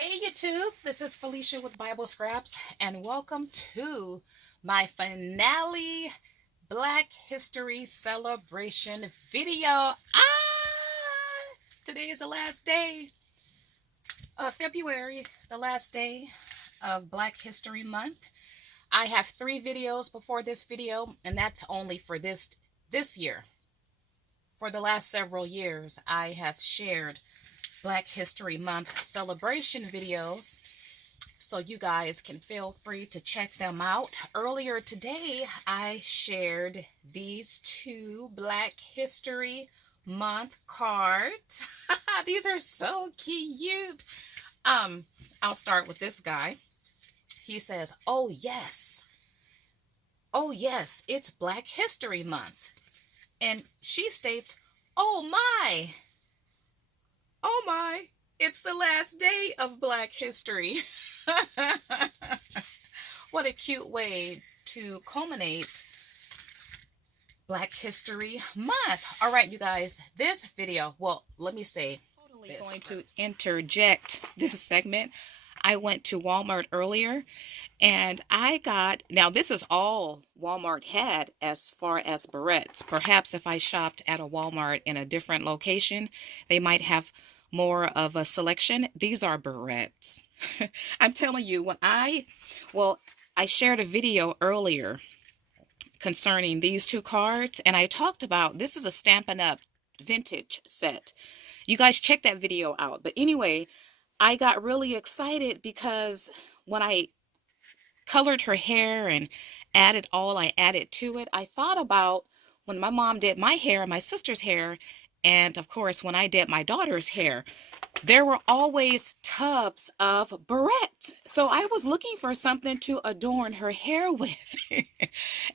Hey YouTube, this is Felicia with Bible Scraps, and welcome to my finale Black History Celebration video. Today is the last day of February, the last day of Black History Month. I have 3 videos before this video, and that's only for this year. For the last several years, I have shared Black History Month celebration videos, so you guys can feel free to check them out. Earlier today, I shared these 2 Black History Month cards. These are so cute. I'll start with this guy. He says, oh yes, it's Black History Month. And she states, oh my, it's the last day of Black History. What a cute way to culminate Black History Month. All right, you guys, this video, well, let me say, totally going to interject this segment. I went to Walmart earlier and I got, now this is all Walmart had as far as barrettes. Perhaps if I shopped at a Walmart in a different location, they might have more of a selection. These are barrettes. I'm telling you, when I shared a video earlier concerning these 2 cards, and I talked about, this is a Stampin' Up! Vintage set. You guys check that video out. But anyway, I got really excited because when I colored her hair and added all I added to it, I thought about when my mom did my hair, my sister's hair, and of course when I did my daughter's hair, there were always tubs of barrettes. So I was looking for something to adorn her hair with.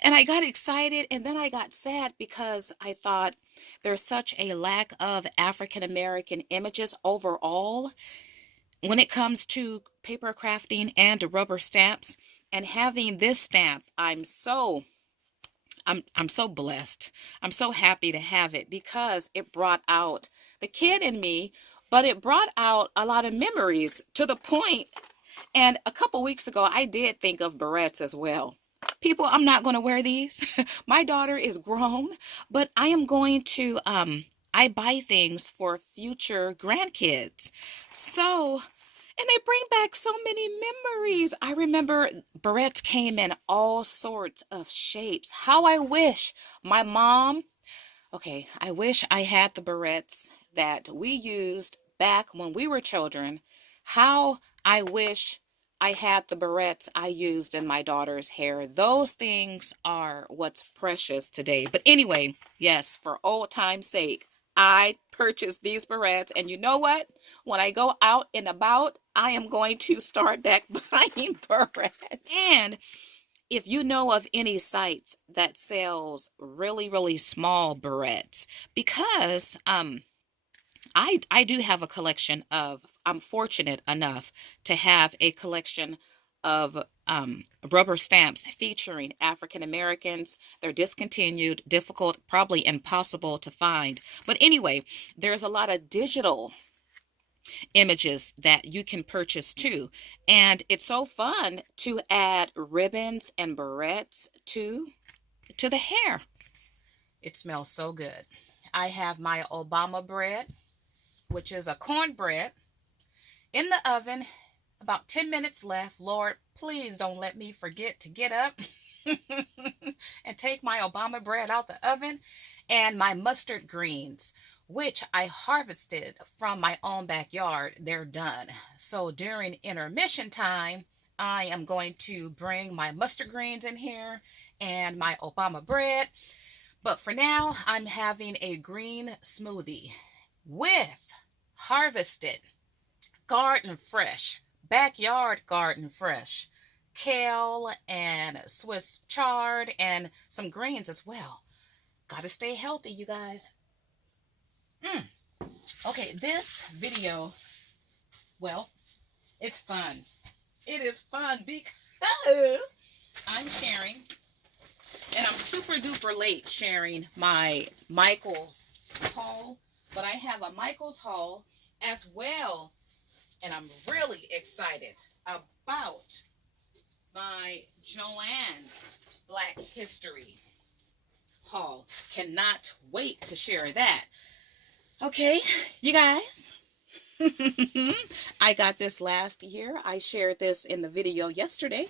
And I got excited, and then I got sad because I thought there's such a lack of African American images overall when it comes to paper crafting and rubber stamps. And having this stamp, I'm so blessed. I'm so happy to have it because it brought out the kid in me, but it brought out a lot of memories to the point. And a couple weeks ago, I did think of barrettes as well. People, I'm not going to wear these. My daughter is grown, but I am going to, I buy things for future grandkids. So, and they bring back so many memories. I remember barrettes came in all sorts of shapes. How I wish my mom, I wish I had the barrettes that we used back when we were children. How I wish I had the barrettes I used in my daughter's hair. Those things are what's precious today. But anyway, yes, for old time's sake, I purchased these barrettes, and you know what? When I go out and about, I am going to start back buying barrettes. And if you know of any sites that sells really, really small barrettes, because I do have a collection of, I'm fortunate enough to have a collection of rubber stamps featuring African Americans. They're discontinued, difficult, probably impossible to find. But anyway, there's a lot of digital images that you can purchase too. And it's so fun to add ribbons and barrettes to the hair. It smells so good. I have my Obama bread, which is a cornbread, in the oven. About 10 minutes left. Lord, please don't let me forget to get up and take my Obama bread out the oven. And my mustard greens, which I harvested from my own backyard. They're done. So during intermission time, I am going to bring my mustard greens in here and my Obama bread. But for now, I'm having a green smoothie with harvested, garden fresh, backyard garden fresh kale and Swiss chard and some greens as well. Gotta stay healthy, you guys. Okay, this video, well, it's fun. It is fun because I'm sharing, and I'm super duper late sharing my Michael's haul, but I have a Michael's haul as well And I'm really excited about my Joann's Black History haul. Cannot wait to share that. Okay, you guys. I got this last year. I shared this in the video yesterday.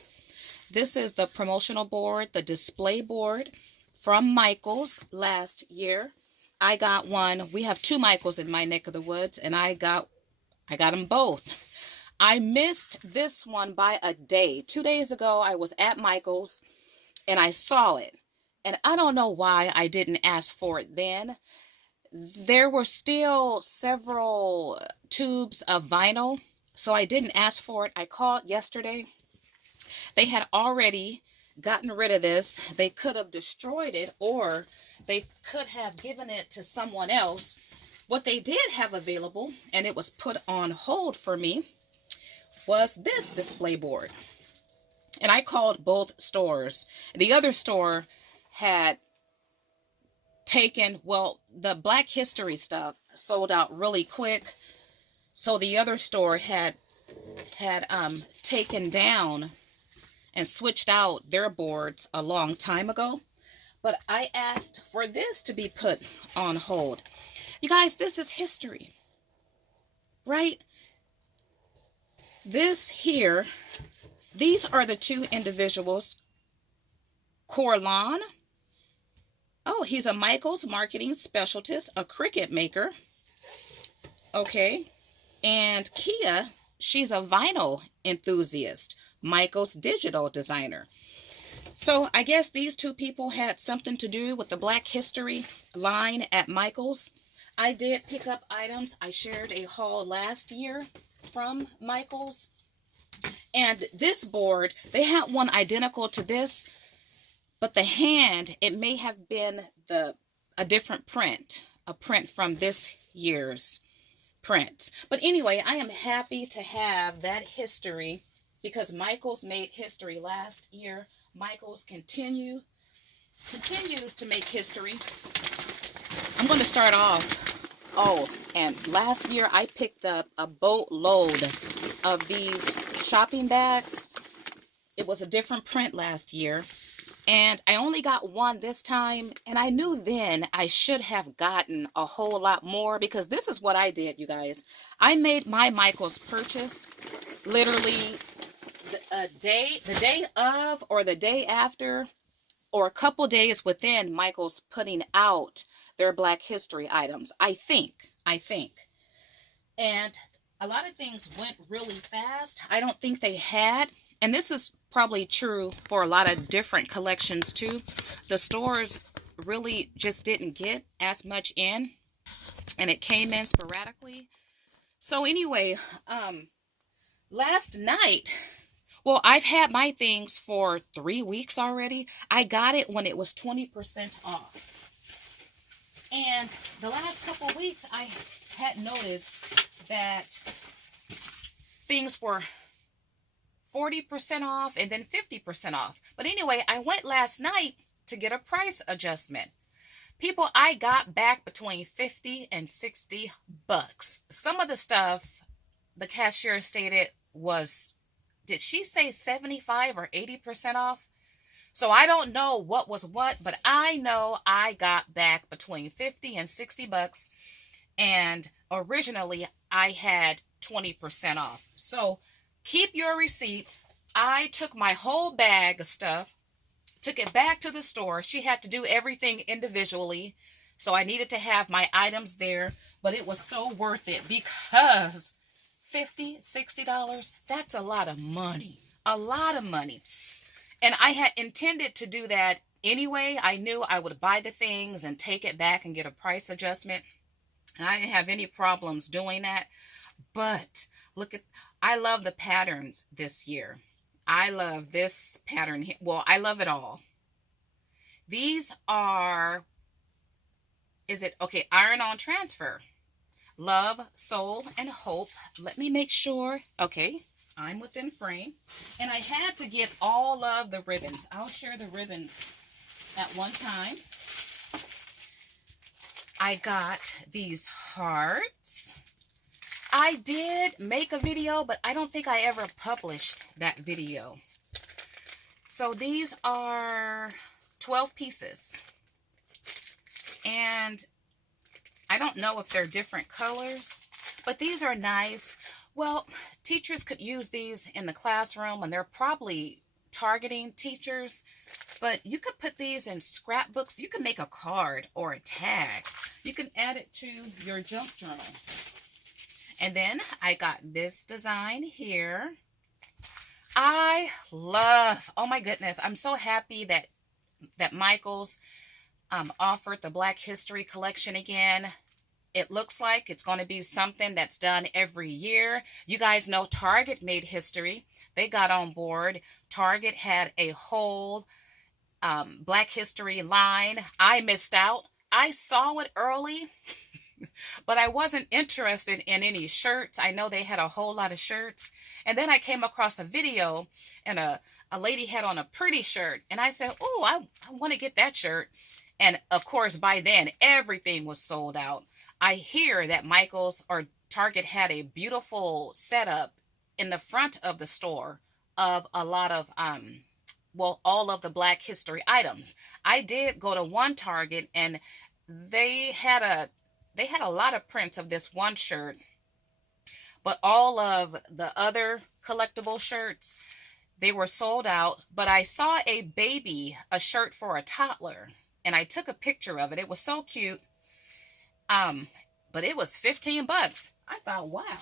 This is the promotional board, the display board from Michael's last year. I got one. We have two Michaels in my neck of the woods, and I got them both. I missed this one by a day. 2 days ago, I was at Michael's, and I saw it. And I don't know why I didn't ask for it then. There were still several tubes of vinyl, so I didn't ask for it. I called yesterday. They had already gotten rid of this. They could have destroyed it, or they could have given it to someone else. What they did have available, and it was put on hold for me, was this display board. And I called both stores. The other store had taken, well, the Black History stuff sold out really quick. So the other store had taken down and switched out their boards a long time ago. But I asked for this to be put on hold. You guys, this is history, right? This here, these are the two individuals. Corlan, oh, he's a Michael's marketing specialist, a cricket maker. Okay. And Kia, she's a vinyl enthusiast, Michael's digital designer. So I guess these two people had something to do with the Black History line at Michael's. I did pick up items. I shared a haul last year from Michael's. And this board, they had one identical to this, but the hand, it may have been a different print, a print from this year's prints. But anyway, I am happy to have that history because Michael's made history last year. Michael's continues to make history. I'm going to start off. Oh, and last year I picked up a boatload of these shopping bags. It was a different print last year. And I only got one this time, and I knew then I should have gotten a whole lot more because this is what I did, you guys. I made my Michael's purchase literally the day of or the day after or a couple days within Michael's putting out their Black History items. I think. And a lot of things went really fast. I don't think they had, and this is probably true for a lot of different collections too. The stores really just didn't get as much in, and it came in sporadically. So anyway, last night, well, I've had my things for 3 weeks already. I got it when it was 20% off. And the last couple of weeks, I had noticed that things were 40% off and then 50% off. But anyway, I went last night to get a price adjustment. People, I got back between 50 and 60 bucks. Some of the stuff the cashier stated was, did she say 75 or 80% off? So I don't know what was what, but I know I got back between 50 and 60 bucks. And originally I had 20% off. So keep your receipts. I took my whole bag of stuff, took it back to the store. She had to do everything individually. So I needed to have my items there, but it was so worth it because $50, $60, that's a lot of money. A lot of money. And I had intended to do that anyway. I knew I would buy the things and take it back and get a price adjustment. I didn't have any problems doing that. But look at, I love the patterns this year. I love this pattern here. Well, I love it all. These are, is it, okay, iron-on transfer. Love, soul, and hope. Let me make sure. Okay, I'm within frame. And I had to get all of the ribbons. I'll share the ribbons at one time. I got these hearts. I did make a video, but I don't think I ever published that video. So these are 12 pieces. And I don't know if they're different colors, but these are nice. Well, teachers could use these in the classroom, and they're probably targeting teachers, but you could put these in scrapbooks. You can make a card or a tag. You can add it to your junk journal. And then I got this design here. I love, oh my goodness, I'm so happy that Michael's offered the Black History collection again. It looks like it's going to be something that's done every year. You guys know Target made history. They got on board. Target had a whole Black History line. I missed out. I saw it early, but I wasn't interested in any shirts. I know they had a whole lot of shirts. And then I came across a video, and a lady had on a pretty shirt. And I said, oh, I want to get that shirt. And of course, by then, everything was sold out. I hear that Michael's or Target had a beautiful setup in the front of the store of a lot of, well, all of the Black History items. I did go to one Target, and they had a lot of prints of this one shirt, but all of the other collectible shirts, they were sold out. But I saw a shirt for a toddler, and I took a picture of it. It was so cute. But it was 15 bucks. I thought, wow,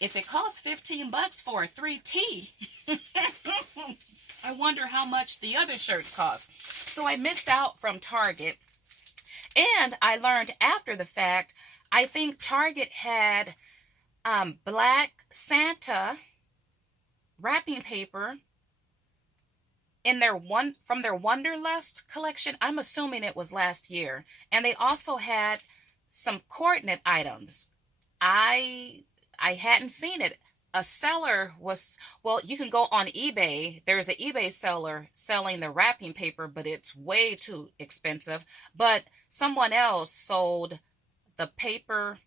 if it costs 15 bucks for a 3T, I wonder how much the other shirts cost. So I missed out from Target. And I learned after the fact, I think Target had Black Santa wrapping paper in from their Wonderlust collection. I'm assuming it was last year. And they also had some coordinate items. I hadn't seen it. A seller was, well, you can go on eBay. There's an eBay seller selling the wrapping paper, but it's way too expensive. But someone else sold the paper,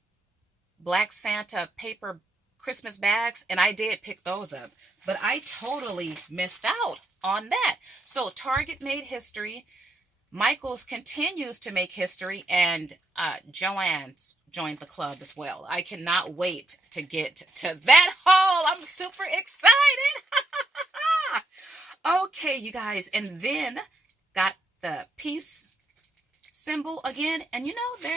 Black Santa paper Christmas bags, and I did pick those up. But I totally missed out on that. So Target made history. Michael's continues to make history, and Joanne's joined the club as well. I cannot wait to get to that haul. I'm super excited. Okay, you guys, and then got the peace symbol again, and you know,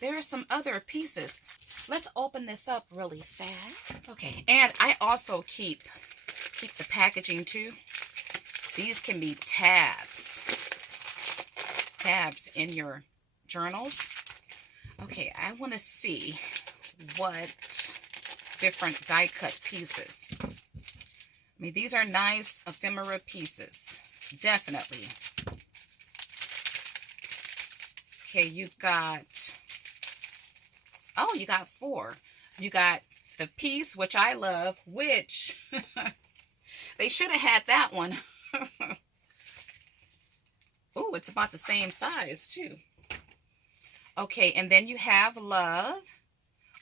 there's some other pieces. Let's open this up really fast. Okay, and I also keep the packaging too. These can be tabs in your journals. Okay, I want to see what different die cut pieces. I mean, these are nice ephemera pieces, definitely. Okay, you got 4. You got the piece, which I love, which they should have had that one. Oh, it's about the same size too. Okay, and then you have love.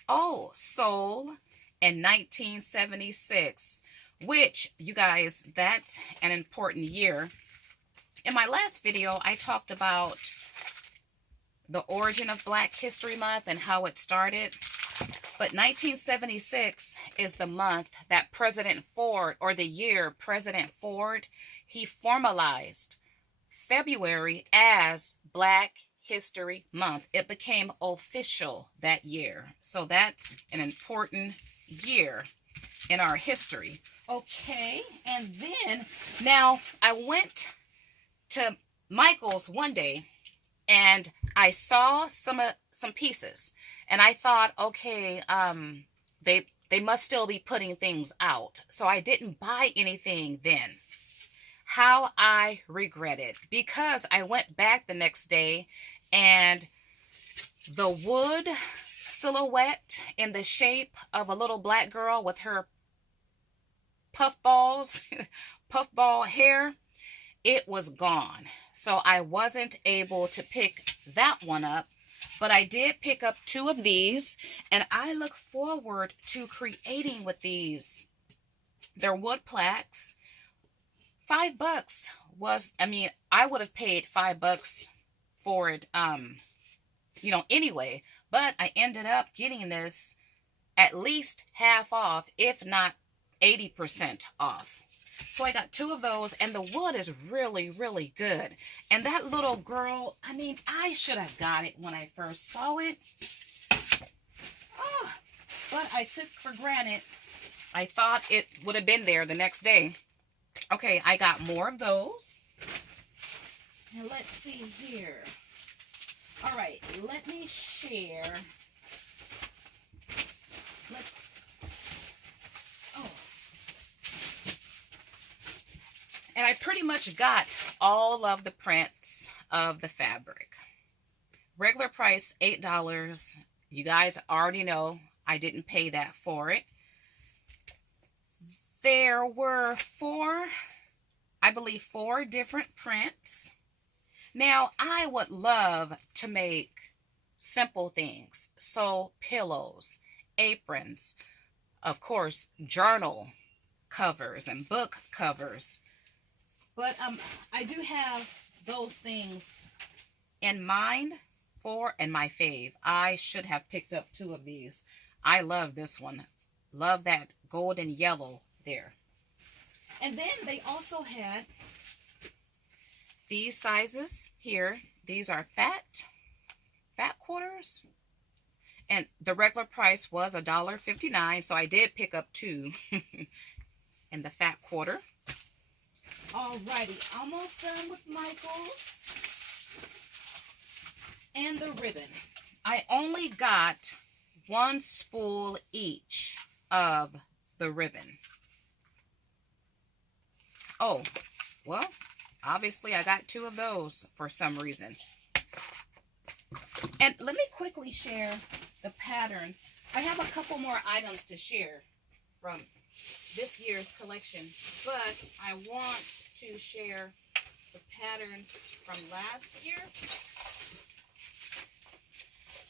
Oh, soul in 1976, which, you guys, that's an important year. In my last video, I talked about the origin of Black History Month and how it started. But 1976 is the month that President Ford, or the year President Ford, he formalized February as Black History Month. It became official that year. So that's an important year in our history. Okay, and then now I went to Michael's one day and I saw some pieces, and I thought, okay, they must still be putting things out. So I didn't buy anything then. How I regret it, because I went back the next day and the wood silhouette in the shape of a little black girl with her puffball hair, it was gone. So I wasn't able to pick that one up. But I did pick up 2 of these, and I look forward to creating with these. They're wood plaques. $5 was, I mean, I would have paid $5 for it, anyway. But I ended up getting this at least half off, if not 80% off. So I got 2 of those, and the wood is really, really good. And that little girl, I mean, I should have got it when I first saw it. Oh, but I took for granted. I thought it would have been there the next day. Okay, I got more of those. And let's see here. All right, let me share. And I pretty much got all of the prints of the fabric. Regular price, $8. You guys already know I didn't pay that for it. There were 4 different prints. Now, I would love to make simple things. So, pillows, aprons, of course, journal covers and book covers. But I do have those things in mind for, and my fave. I should have picked up 2 of these. I love this one. Love that golden yellow there. And then they also had these sizes here. These are fat quarters. And the regular price was $1.59. So I did pick up 2 in the fat quarter. Alrighty, almost done with Michael's. And the ribbon. I only got 1 spool each of the ribbon. Oh, well, obviously I got 2 of those for some reason. And let me quickly share the pattern. I have a couple more items to share from this year's collection, but I want to share the pattern from last year.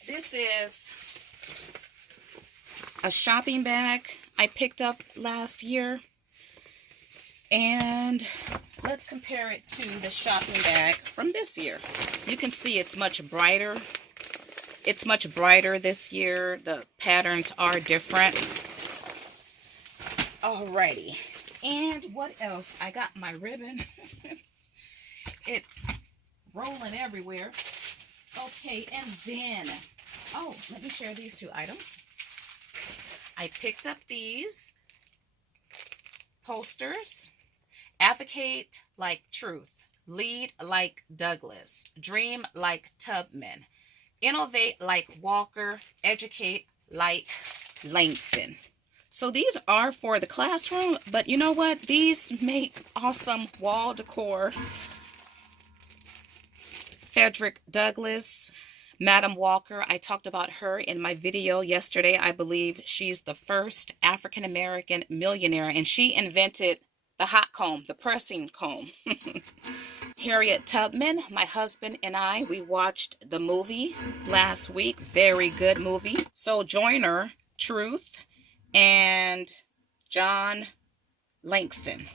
This is a shopping bag I picked up last year, and let's compare it to the shopping bag from this year. You can see it's much brighter. It's much brighter this year. The patterns are different. Alrighty. And what else? I got my ribbon. It's rolling everywhere. Okay, and then, oh, let me share these 2 items. I picked up these posters. Advocate like Truth. Lead like Douglas. Dream like Tubman. Innovate like Walker. Educate like Langston. So these are for the classroom, but you know what? These make awesome wall decor. Frederick Douglass, Madam Walker, I talked about her in my video yesterday. I believe she's the first African-American millionaire, and she invented the hot comb, the pressing comb. Harriet Tubman, my husband and I, we watched the movie last week. Very good movie. So Joyner, Truth, and John Langston.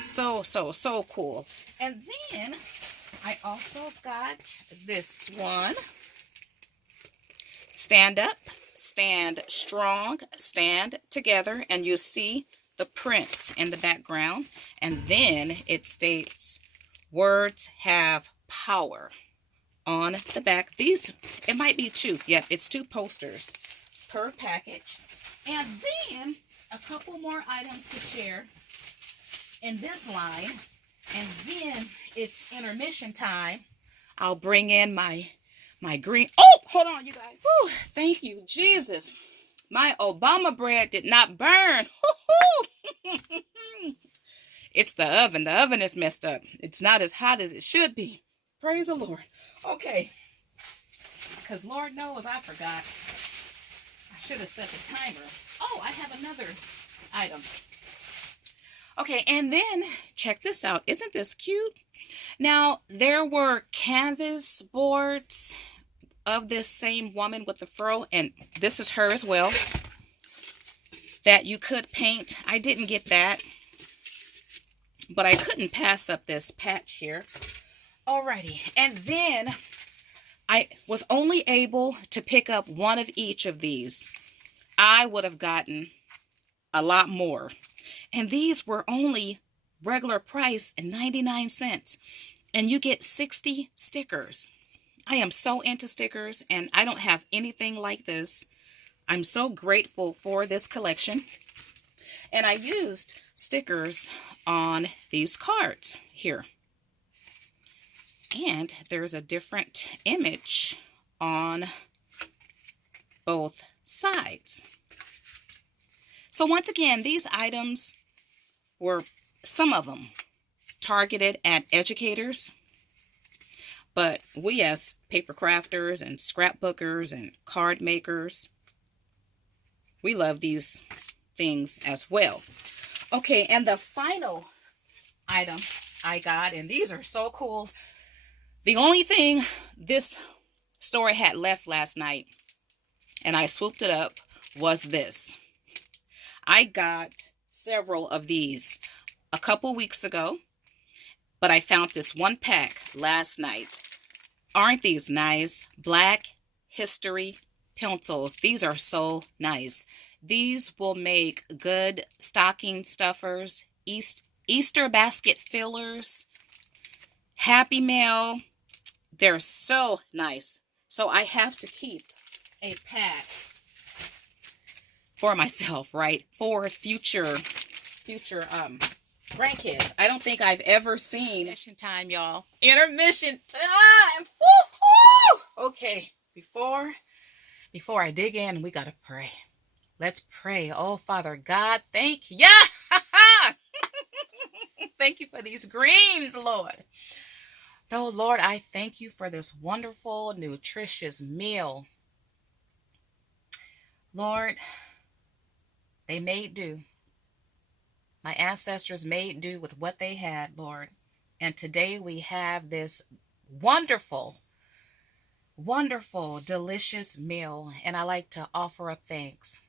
So cool. And then I also got this one. Stand up, stand strong, stand together. And you see the prints in the background. And then it states, words have power on the back. These, it might be 2. Yep, it's 2 posters per package. And then a couple more items to share in this line. And then it's intermission time. I'll bring in my green. Oh, hold on, you guys. Whew, thank you, Jesus. My Obama bread did not burn. It's the oven. The oven is messed up. It's not as hot as it should be. Praise the Lord. Okay. Because Lord knows I forgot. I should have set the timer. Oh, I have another item. Okay, and then check this out. Isn't this cute? Now, there were canvas boards of this same woman with the fro, and this is her as well, that you could paint. I didn't get that, but I couldn't pass up this patch here. Alrighty, and then I was only able to pick up one of each of these. I would have gotten a lot more. And these were only regular price and 99 cents. And you get 60 stickers. I am so into stickers, and I don't have anything like this. I'm so grateful for this collection. And I used stickers on these cards here. And there's a different image on both sides. So once again, these items were, some of them, targeted at educators. But we as paper crafters and scrapbookers and card makers, we love these things as well. Okay, and the final item I got, and these are so cool. The only thing this store had left last night, and I swooped it up, was this. I got several of these a couple weeks ago, but I found this one pack last night. Aren't these nice? Black History pencils. These are so nice. These will make good stocking stuffers, Easter basket fillers, Happy Mail. They're so nice. So I have to keep a pack for myself, right? For future grandkids. I don't think I've ever seen intermission time, y'all. Intermission time. Woo-hoo! Okay, before I dig in, we gotta pray. Let's pray. Oh, Father God, thank you. Thank you for these greens, Lord. Oh, Lord, I thank you for this wonderful, nutritious meal. Lord, they made do. My ancestors made do with what they had, Lord. And today we have this wonderful, wonderful, delicious meal. And I like to offer up thanks.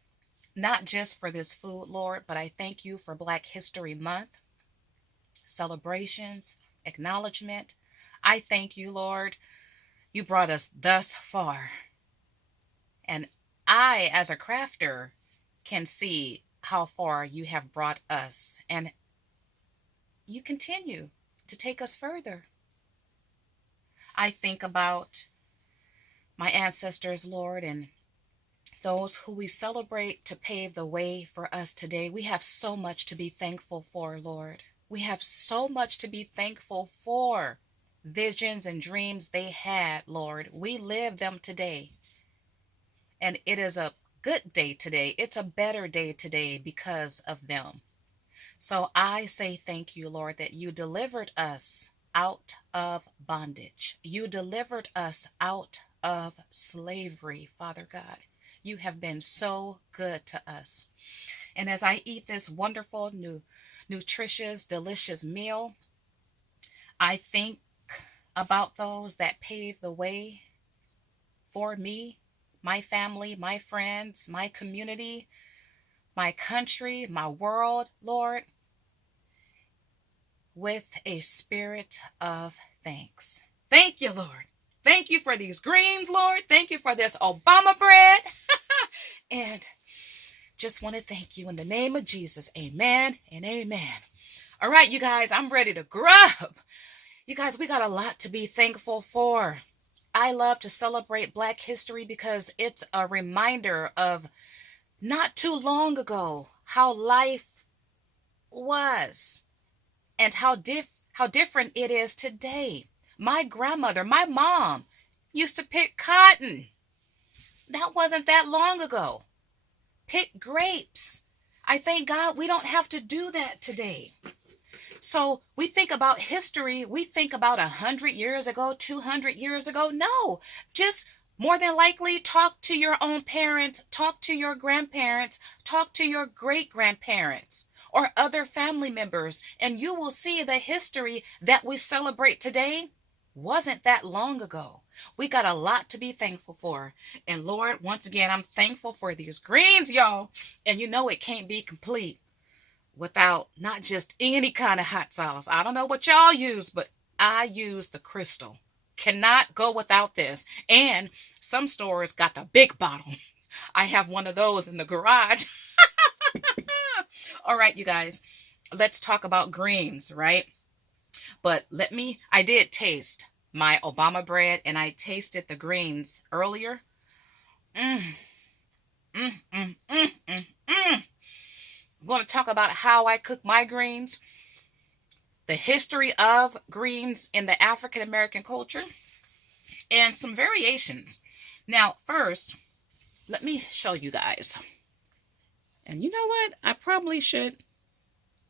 Not just for this food, Lord, but I thank you for Black History Month, celebrations, acknowledgement. I thank you, Lord. You brought us thus far. And I, as a crafter, can see how far you have brought us. And you continue to take us further. I think about my ancestors, Lord, and those who we celebrate to pave the way for us today. We have so much to be thankful for, Lord. We have so much to be thankful for. Visions and dreams they had, Lord. We live them today. And it is a good day today. It's a better day today because of them. So I say thank you, Lord, that you delivered us out of bondage. You delivered us out of slavery, Father God. You have been so good to us. And as I eat this wonderful, nutritious, delicious meal, I think about those that paved the way for me, my family, my friends, my community, my country, my world, Lord, with a spirit of thanks. Thank you, Lord. Thank you for these greens, Lord. Thank you for this Obama bread. And just want to thank you in the name of Jesus. Amen and amen. All right, you guys, I'm ready to grub. You guys, we got a lot to be thankful for. I love to celebrate Black history because it's a reminder of not too long ago how life was and how different it is today. My grandmother, my mom, used to pick cotton. That wasn't that long ago. Pick grapes. I thank God we don't have to do that today. So we think about history, we think about 100 years ago, 200 years ago. No, just more than likely talk to your own parents, talk to your grandparents, talk to your great-grandparents or other family members, and you will see the history that we celebrate today wasn't that long ago. We got a lot to be thankful for. And Lord, once again, I'm thankful for these greens, y'all. And you know it can't be complete without not just any kind of hot sauce. I don't know what y'all use, but I use the crystal. Cannot go without this. And some stores got the big bottle. I have one of those in the garage. All right, you guys, let's talk about greens, right? But I did taste my Obama bread and I tasted the greens earlier. Mm, mm, mm, mm, mm, mm. I'm going to talk about how I cook my greens, the history of greens in the African American culture, and some variations. Now, first, let me show you guys. And you know what? I probably should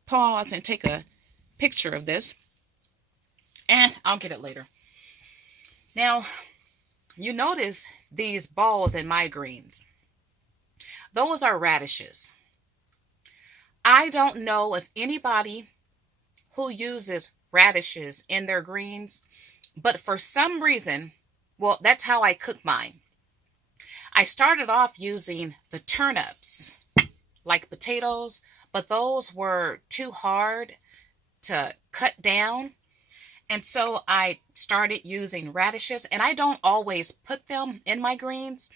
pause and take a picture of this. And I'll get it later. Now, you notice these balls in my greens. Those are radishes. I don't know if anybody who uses radishes in their greens, but for some reason, well, that's how I cook mine. I started off using the turnips, like potatoes, but those were too hard to cut down. And so I started using radishes, and I don't always put them in my greens,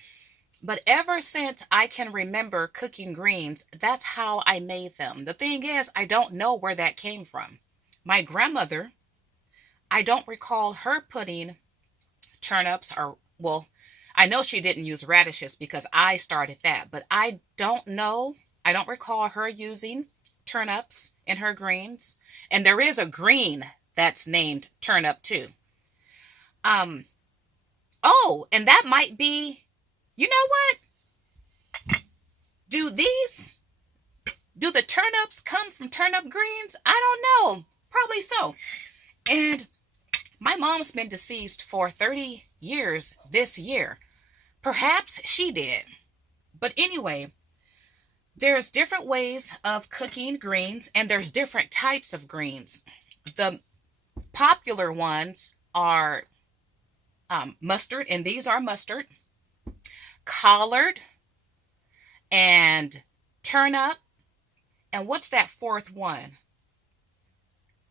but ever since I can remember cooking greens, that's how I made them. The thing is, I don't know where that came from. My grandmother, I don't recall her putting turnips well, I know she didn't use radishes because I started that, but I don't know. I don't recall her using turnips in her greens. And there is a green that's named turnip too. Oh, and that might be, you know what? Do the turnips come from turnip greens? I don't know. Probably so. And my mom's been deceased for 30 years this year. Perhaps she did. But anyway, there's different ways of cooking greens, and there's different types of greens. The popular ones are mustard, and these are mustard, collard, and turnip. And what's that fourth one?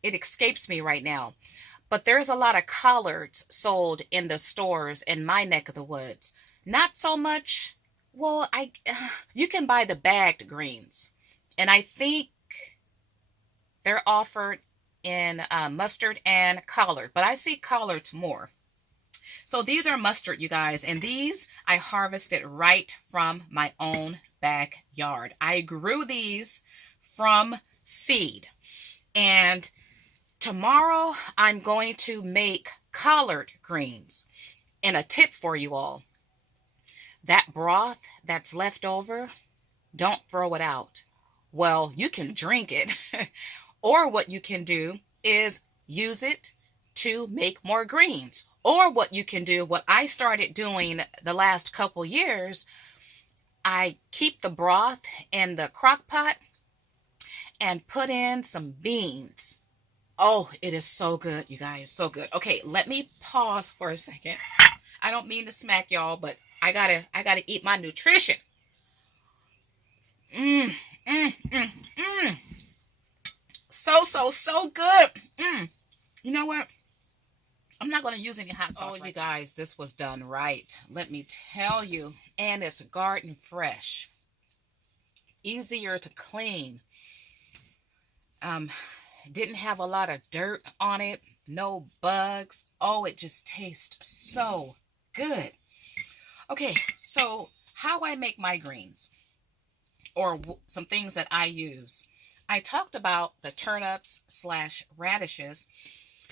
It escapes me right now. But there's a lot of collards sold in the stores in my neck of the woods. Not so much. Well, you can buy the bagged greens, and I think they're offered in mustard and collard, but I see collards more. So these are mustard, you guys, and these I harvested right from my own backyard. I grew these from seed, and tomorrow I'm going to make collard greens. And a tip for you all, that broth that's left over, don't throw it out. Well, you can drink it. Or what you can do is use it to make more greens. Or what you can do, what I started doing the last couple years, I keep the broth in the crock pot and put in some beans. Oh, it is so good, you guys, so good. Okay, let me pause for a second. I don't mean to smack y'all, but I gotta eat my nutrition. So good. You know what? I'm not going to use any hot sauce. Oh, you guys, this was done right. Let me tell you. And it's garden fresh. Easier to clean. Didn't have a lot of dirt on it. No bugs. Oh, it just tastes so good. Okay, so how I make my greens, or some things that I use. I talked about the turnips / radishes.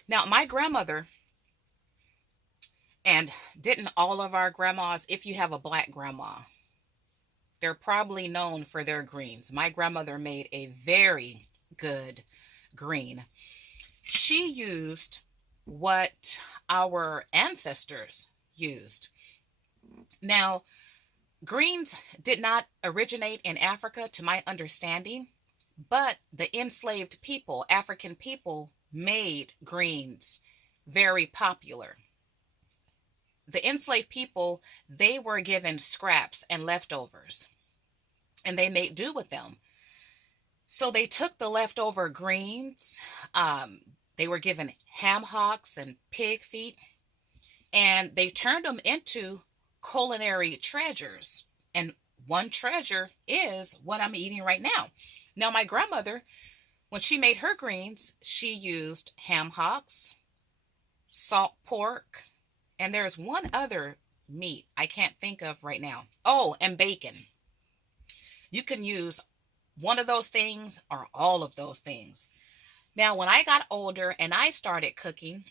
Now, my grandmother, and didn't all of our grandmas, if you have a black grandma, they're probably known for their greens. My grandmother made a very good green. She used what our ancestors used. Now, greens did not originate in Africa, to my understanding, but the enslaved people, African people, made greens very popular. the enslaved people, they were given scraps and leftovers, and they made do with them. So they took the leftover greens. They were given ham hocks and pig feet, and they turned them into culinary treasures. And one treasure is what I'm eating right now. Now, my grandmother, when she made her greens, she used ham hocks, salt pork, and there's one other meat I can't think of right now. Oh, and bacon. You can use one of those things or all of those things. Now, when I got older and I started cooking,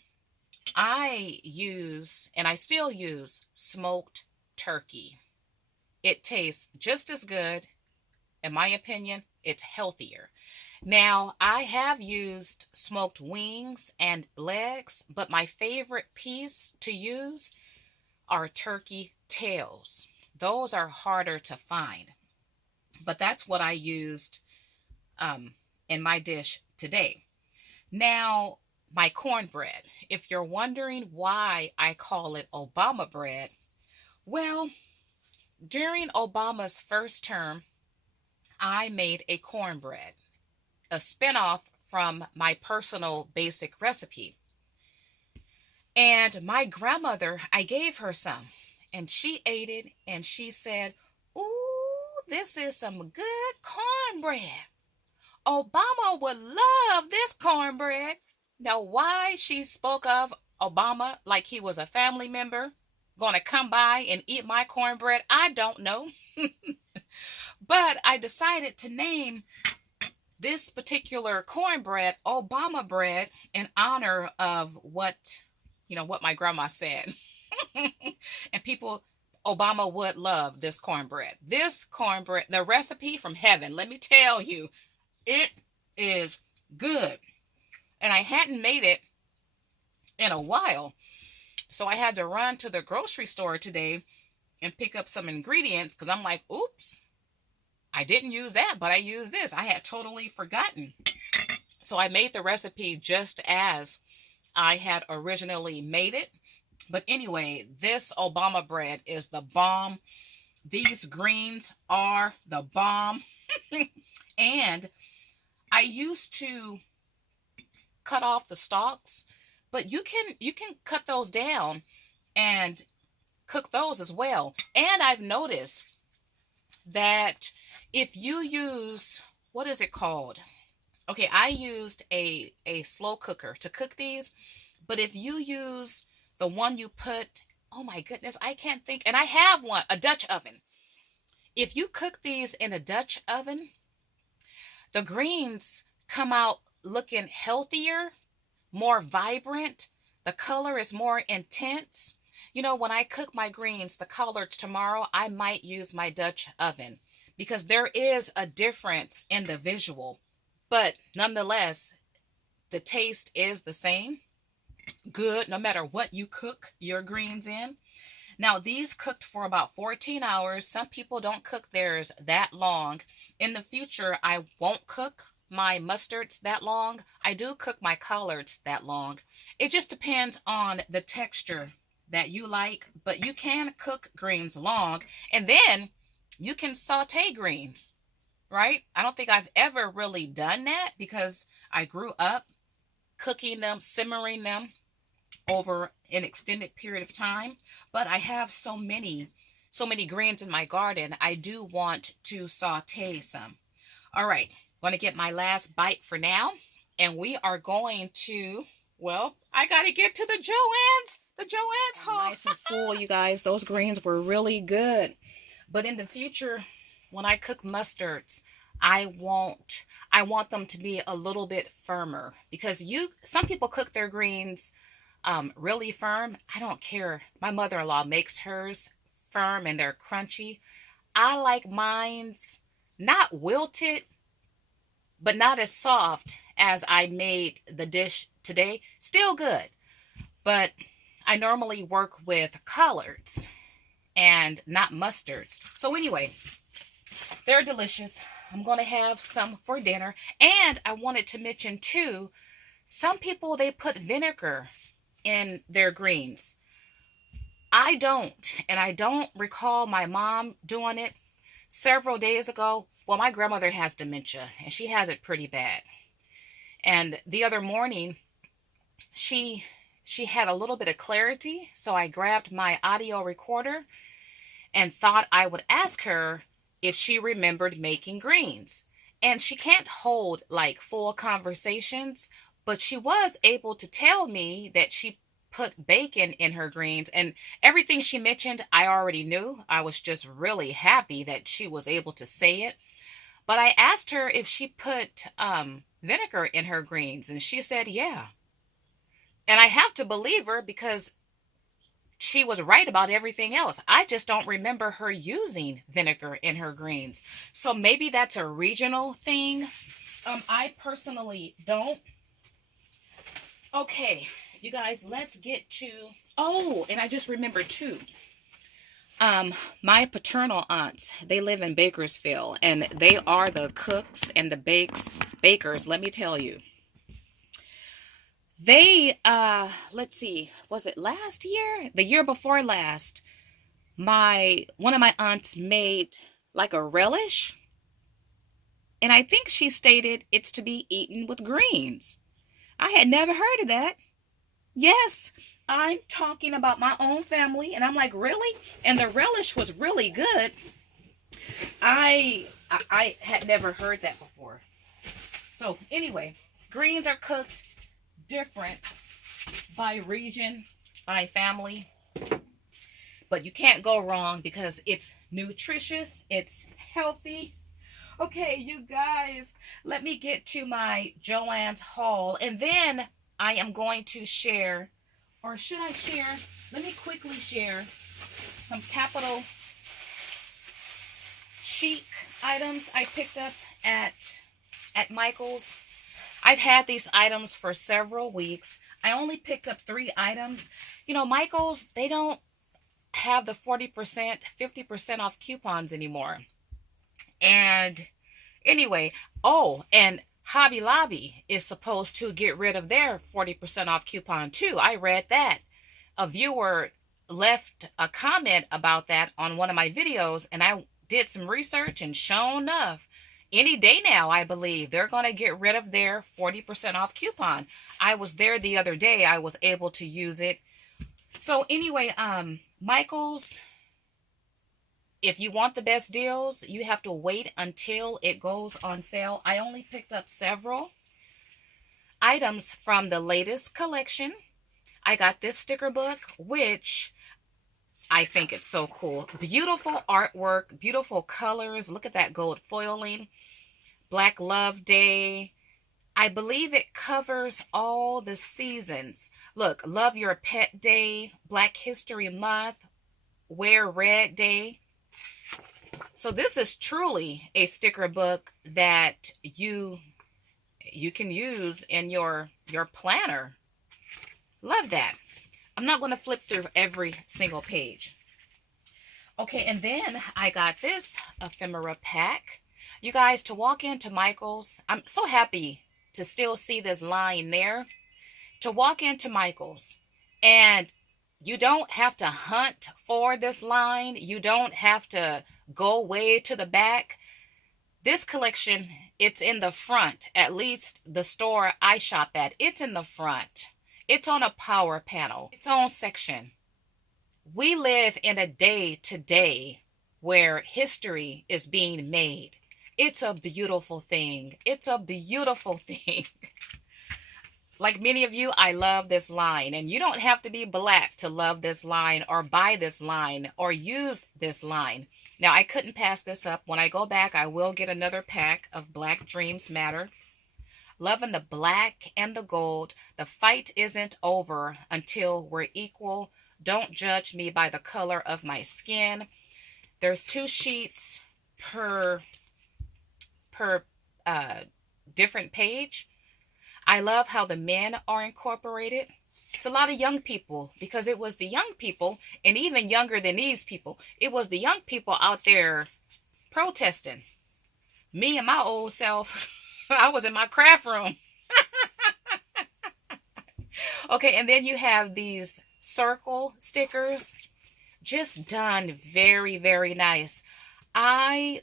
I use, and I still use, smoked turkey. It tastes just as good. In my opinion, it's healthier. Now, I have used smoked wings and legs, but my favorite piece to use are turkey tails. Those are harder to find, but that's what I used in my dish today. Now, my cornbread. If you're wondering why I call it Obama bread, well, during Obama's first term, I made a cornbread, a spinoff from my personal basic recipe. And my grandmother, I gave her some, and she ate it, and she said, "Ooh, this is some good cornbread. Obama would love this cornbread." Now, why she spoke of Obama like he was a family member going to come by and eat my cornbread, I don't know. But I decided to name this particular cornbread Obama bread in honor of what my grandma said. And people, Obama would love this cornbread. This cornbread, the recipe from heaven, let me tell you, it is good. And I hadn't made it in a while. So I had to run to the grocery store today and pick up some ingredients because I'm like, oops, I didn't use that, but I used this. I had totally forgotten. So I made the recipe just as I had originally made it. But anyway, this Obama bread is the bomb. These greens are the bomb. And I used to cut off the stalks, but you can cut those down and cook those as well. And I've noticed that if you use, what is it called? Okay, I used a slow cooker to cook these, but if you use the one you put, oh my goodness, I can't think, and I have one, a Dutch oven. If you cook these in a Dutch oven, the greens come out looking healthier, more vibrant. The color is more intense. When I cook my greens, the collards tomorrow, I might use my Dutch oven because there is a difference in the visual. But nonetheless, the taste is the same. Good, no matter what you cook your greens in. Now, these cooked for about 14 hours. Some people don't cook theirs that long. In the future, I won't cook my mustards that long. I do cook my collards that long. It just depends on the texture that you like, but you can cook greens long, and then you can saute greens, right? I don't think I've ever really done that because I grew up cooking them, simmering them over an extended period of time, but I have so many greens in my garden. I do want to saute some. All right, going to get my last bite for now, and we are going to, well, I got to get to the Joann's haul. Nice and full, you guys. Those greens were really good. But in the future, when I cook mustards, I want them to be a little bit firmer because some people cook their greens really firm. I don't care. My mother-in-law makes hers firm and they're crunchy. I like mine's not wilted, but not as soft as I made the dish today. Still good, but I normally work with collards and not mustards. So anyway, they're delicious. I'm going to have some for dinner. And I wanted to mention too, some people, they put vinegar in their greens. I don't, and I don't recall my mom doing it several days ago. Well, my grandmother has dementia, and she has it pretty bad. And the other morning, she she had a little bit of clarity, so I grabbed my audio recorder and thought I would ask her if she remembered making greens. And she can't hold like full conversations, but she was able to tell me that she put bacon in her greens, and everything she mentioned I already knew. I was just really happy that she was able to say it. But I asked her if she put vinegar in her greens, and she said yeah. And I have to believe her because she was right about everything else. I just don't remember her using vinegar in her greens. So maybe that's a regional thing. I personally don't. Okay, you guys, let's get to. Oh, and I just remembered too. My paternal aunts, they live in Bakersfield, and they are the cooks and the bakers. Let me tell you. They, let's see, was it last year? The year before last, one of my aunts made like a relish, and I think she stated it's to be eaten with greens. I had never heard of that. Yes, I'm talking about my own family, and I'm like, really? And the relish was really good. I had never heard that before. So anyway, greens are cooked different by region, by family, but you can't go wrong because it's nutritious, it's healthy. Okay, you guys, let me get to my Joann's haul, and then I am going to share, or should I share? Let me quickly share some Capital chic items I picked up at Michael's. I've had these items for several weeks. I only picked up 3 items. You know, Michael's, they don't have the 40%, 50% off coupons anymore. And anyway, oh, and Hobby Lobby is supposed to get rid of their 40% off coupon too. I read that. A viewer left a comment about that on one of my videos, and I did some research, and sure enough, any day now, I believe, they're going to get rid of their 40% off coupon. I was there the other day. I was able to use it. So anyway, Michael's, if you want the best deals, you have to wait until it goes on sale. I only picked up several items from the latest collection. I got this sticker book, which I think it's so cool. Beautiful artwork, beautiful colors. Look at that gold foiling. Black Love Day. I believe it covers all the seasons. Look, Love Your Pet Day, Black History Month, Wear Red Day. So this is truly a sticker book that you can use in your planner. Love that. I'm not going to flip through every single page. Okay, and then I got this Ephemera Pack. You guys, to walk into Michael's, I'm so happy to still see this line there. To walk into Michael's, and you don't have to hunt for this line. You don't have to go way to the back. This collection, it's in the front. At least the store I shop at, it's in the front. It's on a power panel, its own section. We live in a day today where history is being made. It's a beautiful thing. It's a beautiful thing. Like many of you, I love this line. And you don't have to be black to love this line or buy this line or use this line. Now, I couldn't pass this up. When I go back, I will get another pack of Black Dreams Matter. Loving the black and the gold. The fight isn't over until we're equal. Don't judge me by the color of my skin. There's 2 sheets per different page. I love how the men are incorporated. It's a lot of young people, because it was the young people, and even younger than these people, it was the young people out there protesting. Me and my old self, I was in my craft room. Okay, and then you have these circle stickers. Just done very, very nice. I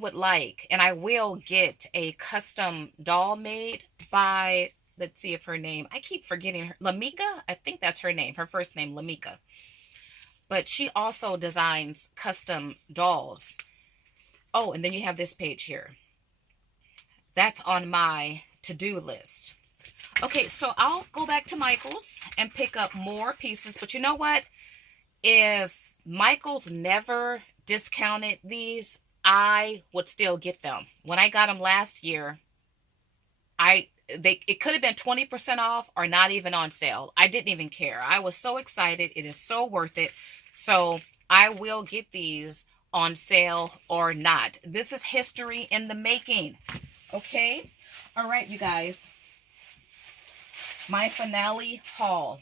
would like, and I will get a custom doll made by, let's see if her name, I keep forgetting her, Lamika. I think that's her name, her first name, Lamika. But she also designs custom dolls. Oh, and then you have this page here. That's on my to-do list. Okay, so I'll go back to Michael's and pick up more pieces. But you know what? If Michael's never discounted these, I would still get them. When I got them last year, it could have been 20% off or not even on sale. I didn't even care. I was so excited. It is so worth it. So I will get these on sale or not. This is history in the making. Okay? All right, you guys. My finale haul.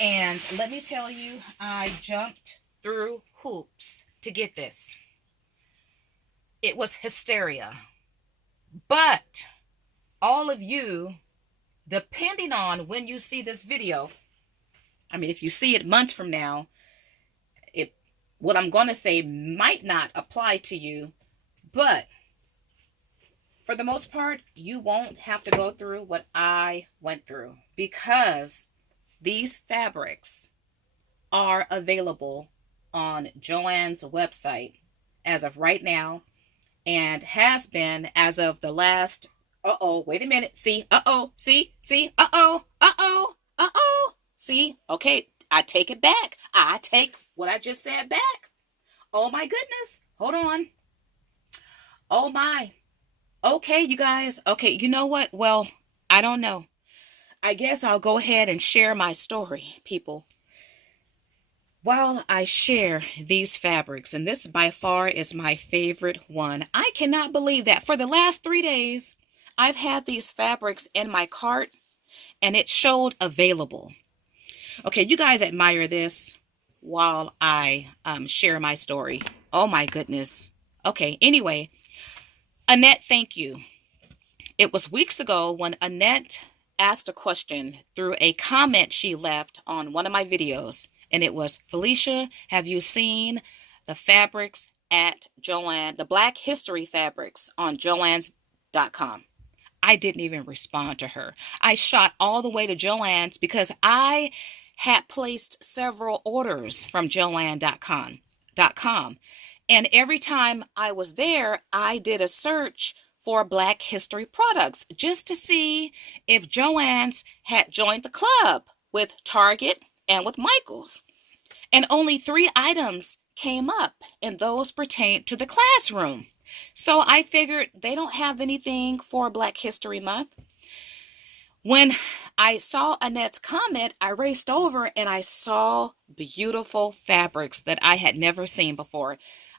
And let me tell you, I jumped through hoops to get this. It was hysteria. But all of you, depending on when you see this video, I mean, if you see it months from now, what I'm going to say might not apply to you, but for the most part, you won't have to go through what I went through, because these fabrics are available on Joann's website as of right now, and has been as of the last, wait a minute, see, see, okay, I take it back. I take what I just said back. Oh my goodness, hold on. Oh my. Okay, you guys. Okay, you know what? Well, I don't know. I guess I'll go ahead and share my story, people. While I share these fabrics, and this by far is my favorite one, I cannot believe that for the last 3 days, I've had these fabrics in my cart, and it showed available. Okay, you guys admire this while I share my story. Oh my goodness. Okay, anyway, Annette, thank you. It was weeks ago when Annette asked a question through a comment she left on one of my videos. And it was, Felicia, have you seen the fabrics at Joann, the Black History fabrics on Joann's.com? I didn't even respond to her. I shot all the way to Joann's because I had placed several orders from Joann.com. And every time I was there, I did a search for Black History products just to see if Joann's had joined the club with Target and with Michael's. And only 3 items came up, and those pertained to the classroom. So I figured they don't have anything for Black History Month. When I saw Annette's comment, I raced over and I saw beautiful fabrics that I had never seen before.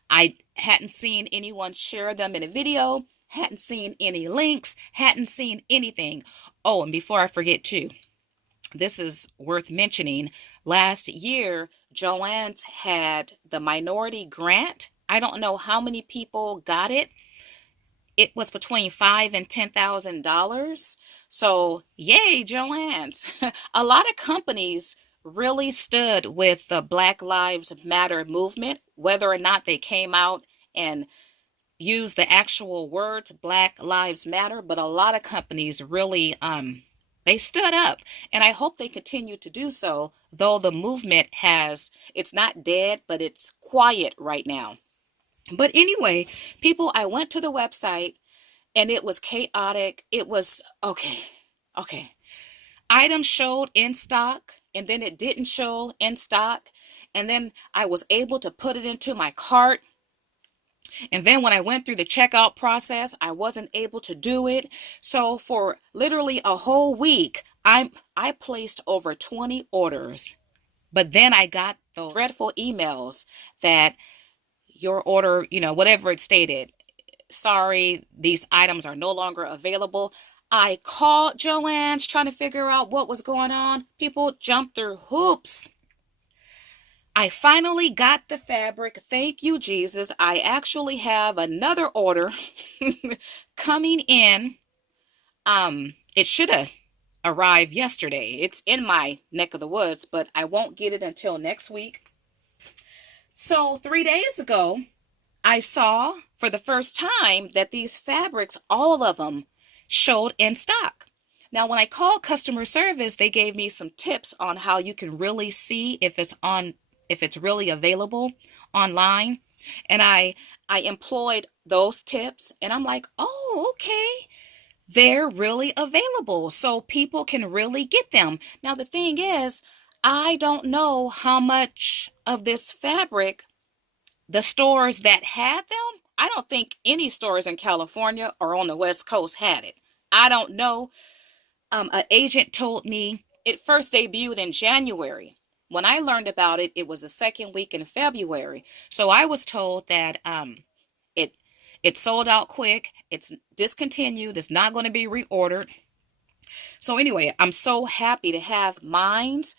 I hadn't seen anyone share them in a video, hadn't seen any links, hadn't seen anything. Oh, and before I forget too, this is worth mentioning. Last year, Joann's had the minority grant. I don't know how many people got it. It was between $5,000 and $10,000. So, yay, Joann's. A lot of companies really stood with the Black Lives Matter movement, whether or not they came out and used the actual words Black Lives Matter, but a lot of companies really they stood up, and I hope they continue to do so, though the movement it's not dead, but it's quiet right now. But anyway, people, I went to the website, and it was chaotic. It was, okay. Items showed in stock, and then it didn't show in stock, and then I was able to put it into my cart. And then when I went through the checkout process, I wasn't able to do it. So for literally a whole week, I placed over 20 orders. But then I got those dreadful emails that your order, whatever it stated, sorry, these items are no longer available. I called Joann's trying to figure out what was going on. People jumped through hoops. I finally got the fabric. Thank you, Jesus. I actually have another order coming in. It should have arrived yesterday. It's in my neck of the woods, but I won't get it until next week. So 3 days ago, I saw for the first time that these fabrics, all of them, showed in stock. Now, when I called customer service, they gave me some tips on how you can really see if it's really available online. And I employed those tips, and I'm like, oh, okay. They're really available, so people can really get them. Now, the thing is, I don't know how much of this fabric the stores that had them, I don't think any stores in California or on the West Coast had it. I don't know. An agent told me it first debuted in January. When I learned about it, it was the second week in February. So I was told that it it sold out quick. It's discontinued. It's not going to be reordered. So anyway, I'm so happy to have mines,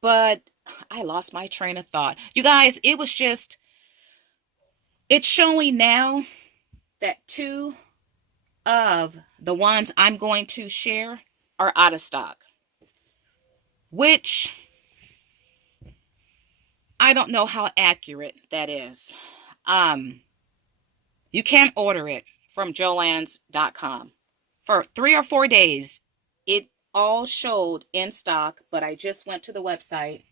but I lost my train of thought. You guys, it's showing now that two of the ones I'm going to share are out of stock, which I don't know how accurate that is. You can't order it from joanns.com. For 3 or 4 days, it all showed in stock, but I just went to the website,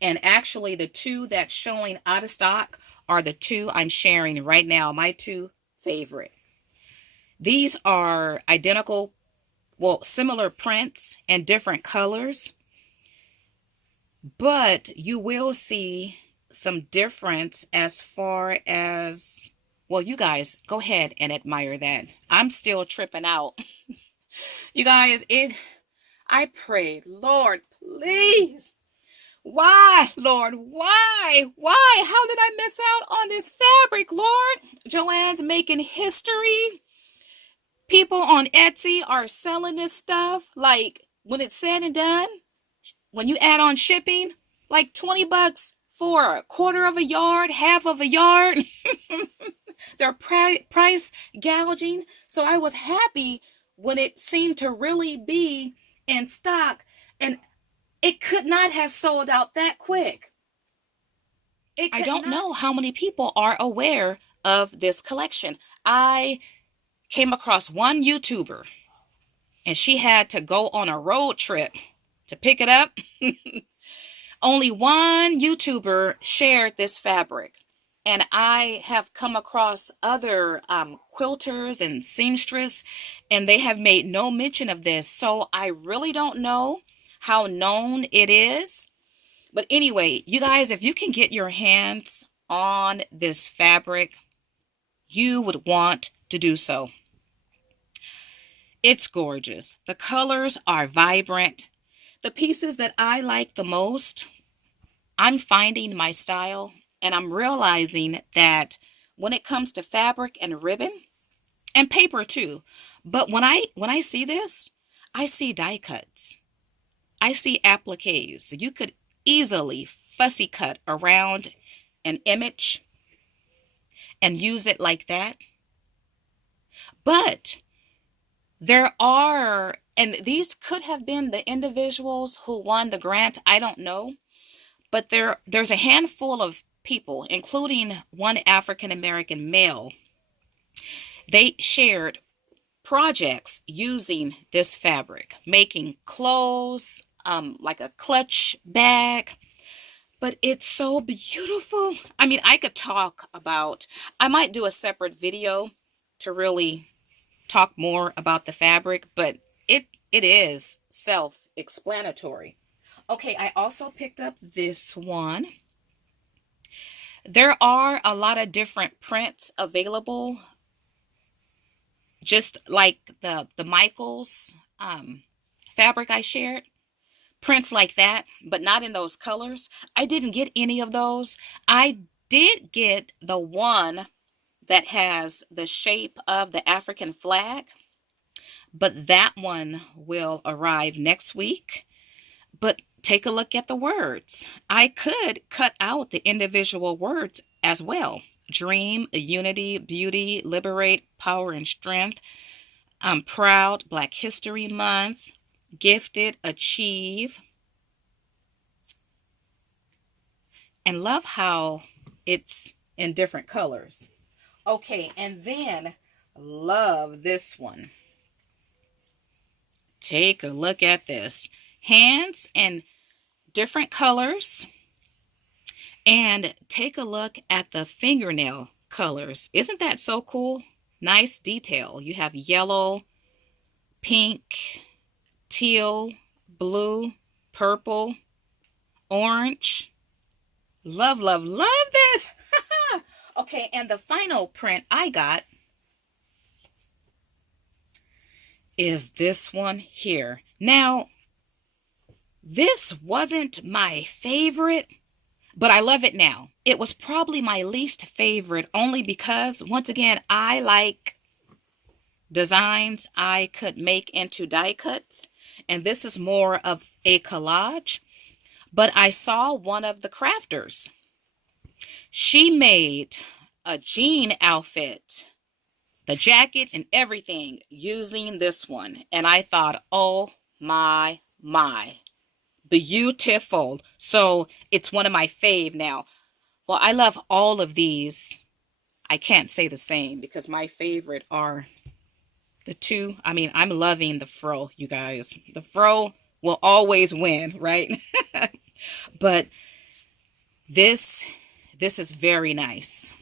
and actually the two that's showing out of stock are the two I'm sharing right now, my two favorite. These are identical, well, similar prints and different colors, but you will see some difference as far as, well, you guys go ahead and admire that. I'm still tripping out. You guys, I prayed, Lord, please. Why, Lord? Why? How did I miss out on this fabric, Lord? Joanne's making history. People on Etsy are selling this stuff. Like, when it's said and done, when you add on shipping, like $20 for a quarter of a yard, half of a yard. They're price gouging. So I was happy when it seemed to really be in stock, and it could not have sold out that quick. I don't know how many people are aware of this collection. I came across one YouTuber, and she had to go on a road trip to pick it up. Only one YouTuber shared this fabric. And I have come across other quilters and seamstress, and they have made no mention of this. So I really don't know how known it is. But anyway, you guys, if you can get your hands on this fabric, you would want to do so. It's gorgeous. The colors are vibrant. The pieces that I like the most, I'm finding my style, and I'm realizing that when it comes to fabric and ribbon and paper too, but when I see this, I see die cuts. I see appliques. So you could easily fussy cut around an image and use it like that. But there are, and these could have been the individuals who won the grant, I don't know. But there's a handful of people, including one African American male. They shared projects using this fabric, making clothes, like a clutch bag. But it's so beautiful. I mean, I could talk about, I might do a separate video to really talk more about the fabric, but it is self-explanatory. Okay, I also picked up this one. There are a lot of different prints available, just like the Michaels fabric I shared. Prints like that, but not in those colors. I didn't get any of those. I did get the one that has the shape of the African flag, but that one will arrive next week. But take a look at the words. I could cut out the individual words as well. Dream, unity, beauty, liberate, power and strength. I'm proud, Black History Month. Gifted, Achieve. And love how it's in different colors. Okay, and then love this one. Take a look at this. Hands in different colors. And take a look at the fingernail colors. Isn't that so cool? Nice detail. You have yellow, pink, teal, blue, purple, orange. Love, love, love this. Okay, and the final print I got is this one here. Now, this wasn't my favorite, but I love it now. It was probably my least favorite only because, once again, I like designs I could make into die cuts, and this is more of a collage. But I saw one of the crafters. She made a jean outfit, the jacket and everything, using this one. And I thought, oh my, beautiful. So it's one of my fave now. Well, I love all of these. I can't say the same because my favorite are the two. I mean, I'm loving the fro, you guys. The fro will always win, right? But this is very nice.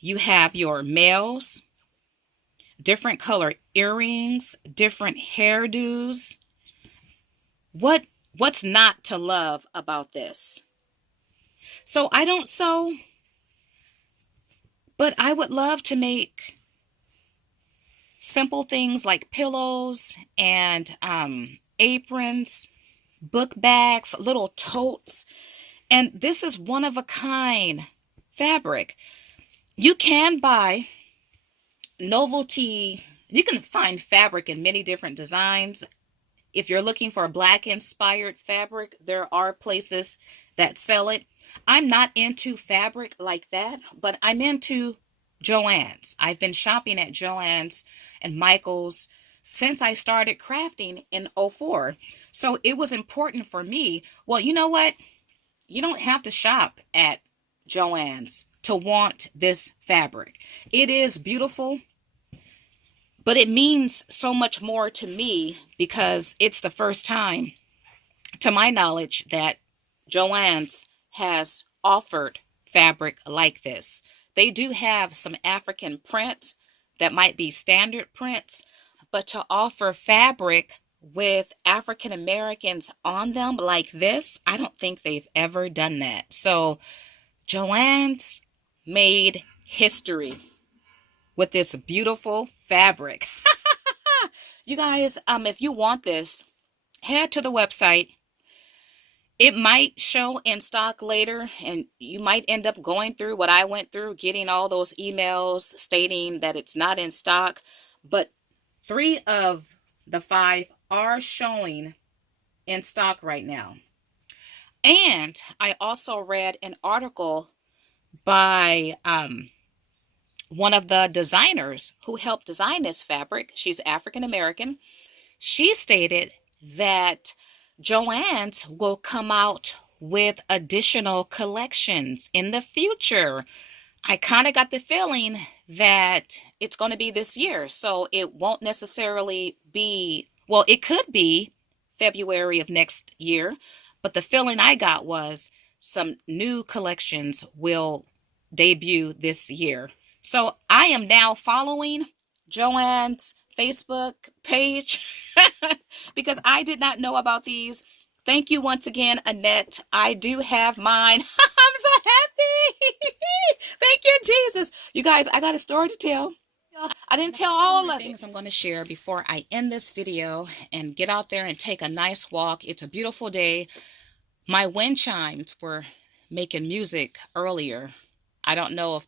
You have your males, different color earrings, different hairdos. What's not to love about this? So I don't sew, but I would love to make simple things like pillows and aprons, book bags, little totes. And this is one of a kind fabric. You can buy novelty. You can find fabric in many different designs. If you're looking for a black inspired fabric, there are places that sell it. I'm not into fabric like that, but I'm into Joann's. I've been shopping at Joann's and Michael's since I started crafting in '04. So it was important for me. Well, you know what? You don't have to shop at Joann's to want this fabric. It is beautiful, but it means so much more to me because it's the first time, to my knowledge, that Joann's has offered fabric like this. They do have some African prints that might be standard prints, but to offer fabric with African Americans on them like this, I don't think they've ever done that. So Joann's made history with this beautiful fabric. You guys, if you want this, head to the website. It might show in stock later, and you might end up going through what I went through, getting all those emails stating that it's not in stock. But 3 of the 5 are showing in stock right now. And I also read an article by one of the designers who helped design this fabric. She's African American. She stated that Joann's will come out with additional collections in the future. I kind of got the feeling that it's going to be this year, so it won't necessarily be, well, it could be February of next year, but the feeling I got was some new collections will debut this year. So I am now following Joann's Facebook page because I did not know about these. Thank you once again, Annette. I do have mine. I'm so happy. Thank you, Jesus. You guys, I got a story to tell. I didn't tell all of it. I'm going to share before I end this video and get out there and take a nice walk. It's a beautiful day. My wind chimes were making music earlier. I don't know if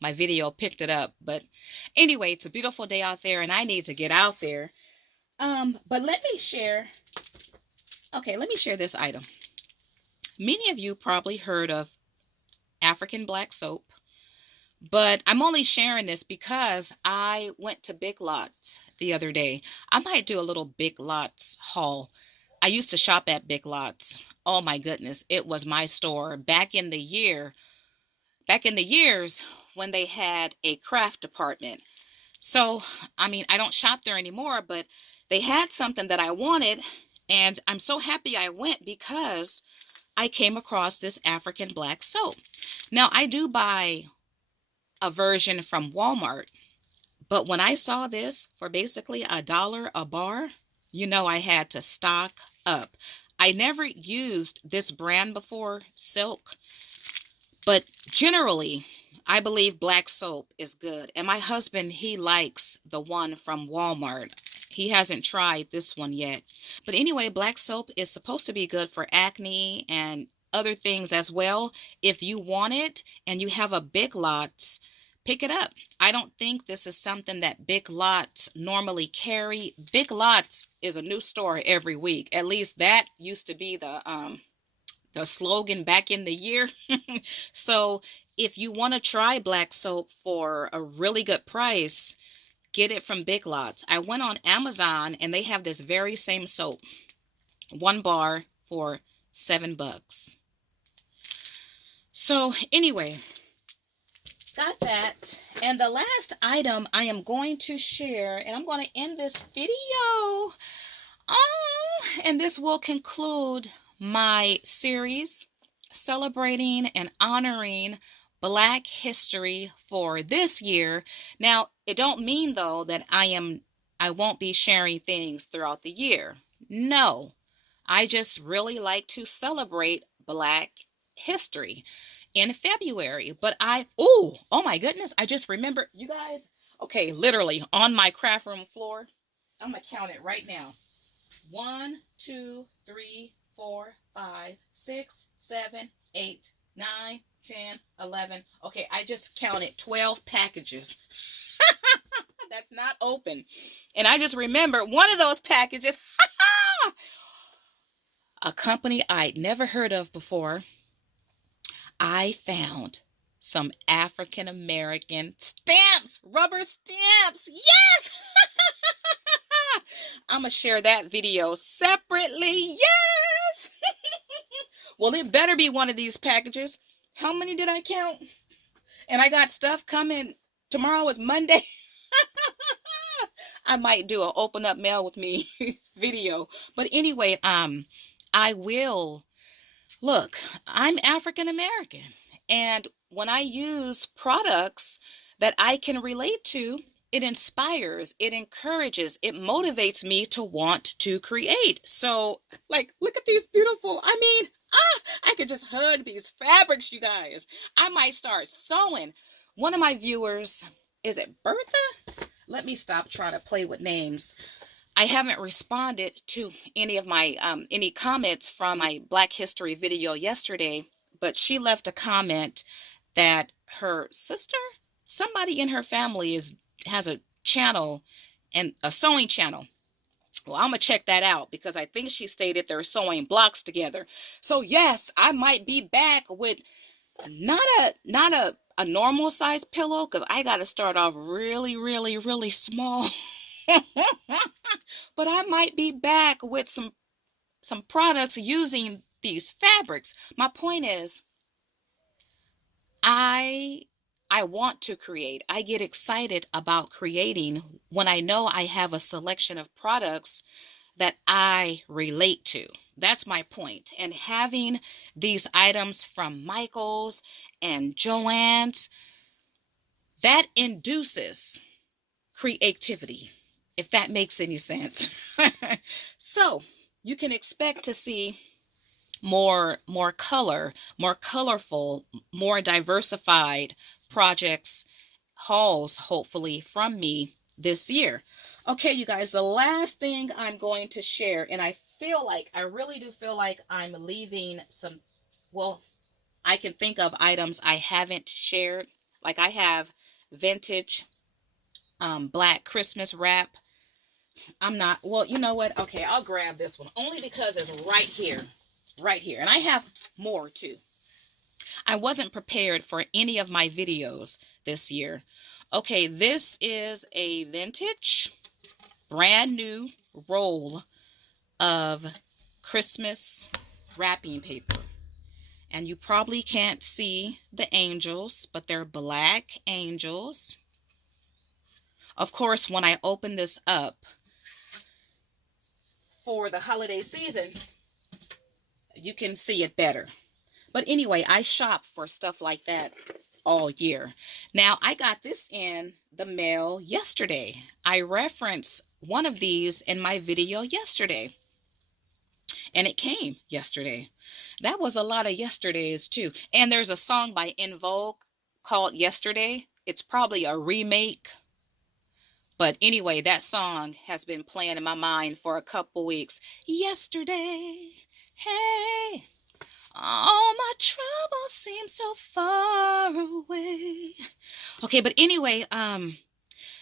my video picked it up, but anyway, it's a beautiful day out there and I need to get out there. But let me share this item. Many of you probably heard of African black soap, But I'm only sharing this because I went to Big Lots the other day. I might do a little Big Lots haul. I used to shop at Big Lots. Oh my goodness, it was my store back in the years when they had a craft department. So, I mean, I don't shop there anymore, but they had something that I wanted, and I'm so happy I went because I came across this African black soap. Now, I do buy a version from Walmart, but when I saw this for basically $1 a bar, you know I had to stock up. I never used this brand before, Silk, but generally, I believe black soap is good. And my husband, he likes the one from Walmart. He hasn't tried this one yet. But anyway, black soap is supposed to be good for acne and other things as well. If you want it and you have a Big Lots, pick it up. I don't think this is something that Big Lots normally carry. Big Lots is a new store every week. At least that used to be the slogan back in the year. So if you want to try black soap for a really good price, get it from Big Lots. I went on Amazon and they have this very same soap, 1 bar for $7. So anyway, got that. And the last item I am going to share, and I'm going to end this video. And this will conclude my series celebrating and honoring Black history for this year. Now, it don't mean though that I won't be sharing things throughout the year. No. I just really like to celebrate Black history in February. But oh my goodness, I just remembered, you guys. Okay, literally on my craft room floor. I'm gonna count it right now. 1, 2, 3, 4, 5, 6, 7, 8, 9, 10, 11. Okay, I just counted 12 packages. That's not open. And I just remember one of those packages, a company I'd never heard of before. I found some African American stamps, rubber stamps. Yes! I'm going to share that video separately. Yes! Well, it better be one of these packages. How many did I count? And I got stuff coming. Tomorrow is Monday. I might do an open up mail with me video. But anyway, I will. Look, I'm African American. And when I use products that I can relate to, it inspires, it encourages, it motivates me to want to create. So, like, look at these beautiful, I could just hug these fabrics, you guys. I might start sewing. One of my viewers, is it Bertha? Let me stop trying to play with names. I haven't responded to any of my any comments from my Black History video yesterday, but she left a comment that her sister, somebody in her family has a channel, and a sewing channel. Well, I'm gonna check that out because I think she stated they're sewing blocks together. So yes, I might be back with not a normal size pillow, because I got to start off really, really, really small. But I might be back with some products using these fabrics. My point is, I want to create. I get excited about creating when I know I have a selection of products that I relate to. That's my point. And having these items from Michael's and Joann's, that induces creativity, if that makes any sense. So you can expect to see more color, more colorful, more diversified projects, hauls, hopefully, from me this year. Okay, you guys, the last thing I'm going to share, and I really do feel like I'm leaving some, well, I can think of items I haven't shared. Like I have vintage black Christmas wrap. Well, you know what? Okay, I'll grab this one only because it's right here. And I have more too. I wasn't prepared for any of my videos this year. Okay, this is a vintage, brand new roll of Christmas wrapping paper. And you probably can't see the angels, but they're black angels. Of course, when I open this up for the holiday season, you can see it better. But anyway, I shop for stuff like that all year. Now, I got this in the mail yesterday. I referenced one of these in my video yesterday, and it came yesterday. That was a lot of yesterdays too. And there's a song by In Vogue called Yesterday. It's probably a remake. But anyway, that song has been playing in my mind for a couple weeks. Yesterday, hey, all my troubles seem so far away. Okay, but anyway,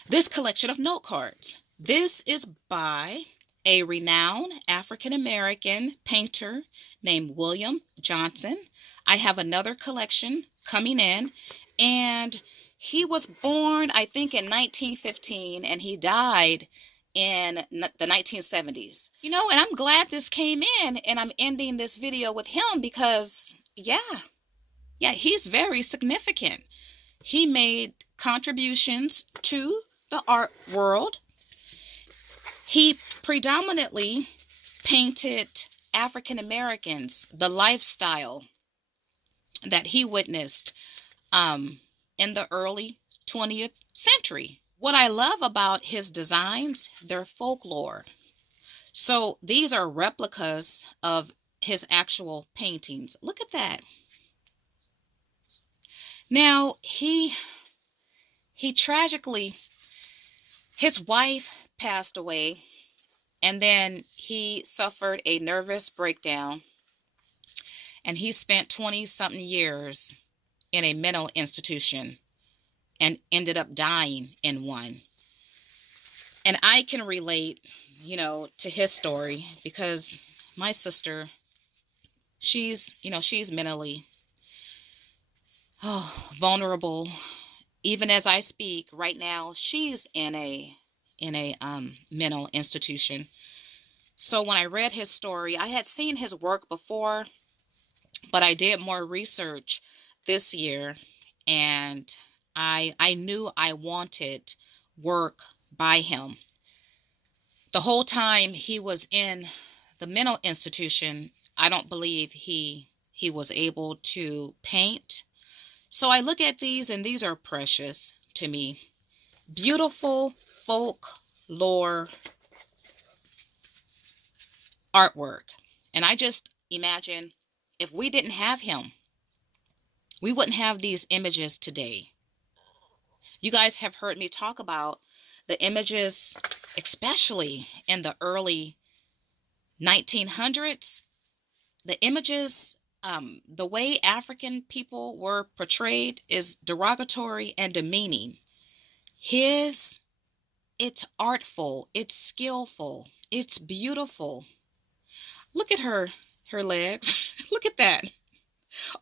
this collection of note cards. This is by a renowned African-American painter named William Johnson. I have another collection coming in, and he was born, I think, in 1915, and he died in the 1970s. You know, and I'm glad this came in, and I'm ending this video with him because, yeah, he's very significant. He made contributions to the art world. He predominantly painted African Americans, the lifestyle that he witnessed in the early 20th century. What I love about his designs, they're folklore. So these are replicas of his actual paintings. Look at that. Now, he tragically, his wife passed away, and then he suffered a nervous breakdown, and he spent 20-something years in a mental institution and ended up dying in one. And I can relate, you know, to his story because my sister, she's mentally vulnerable. Even as I speak right now, she's in a mental institution. So when I read his story, I had seen his work before, but I did more research this year, and I knew I wanted work by him. The whole time he was in the mental institution, I don't believe he was able to paint. So I look at these, and these are precious to me. Beautiful folklore artwork. And I just imagine if we didn't have him, we wouldn't have these images today. You guys have heard me talk about the images, especially in the early 1900s. The images, the way African people were portrayed is derogatory and demeaning. It's artful, it's skillful, it's beautiful. Look at her legs. Look at that.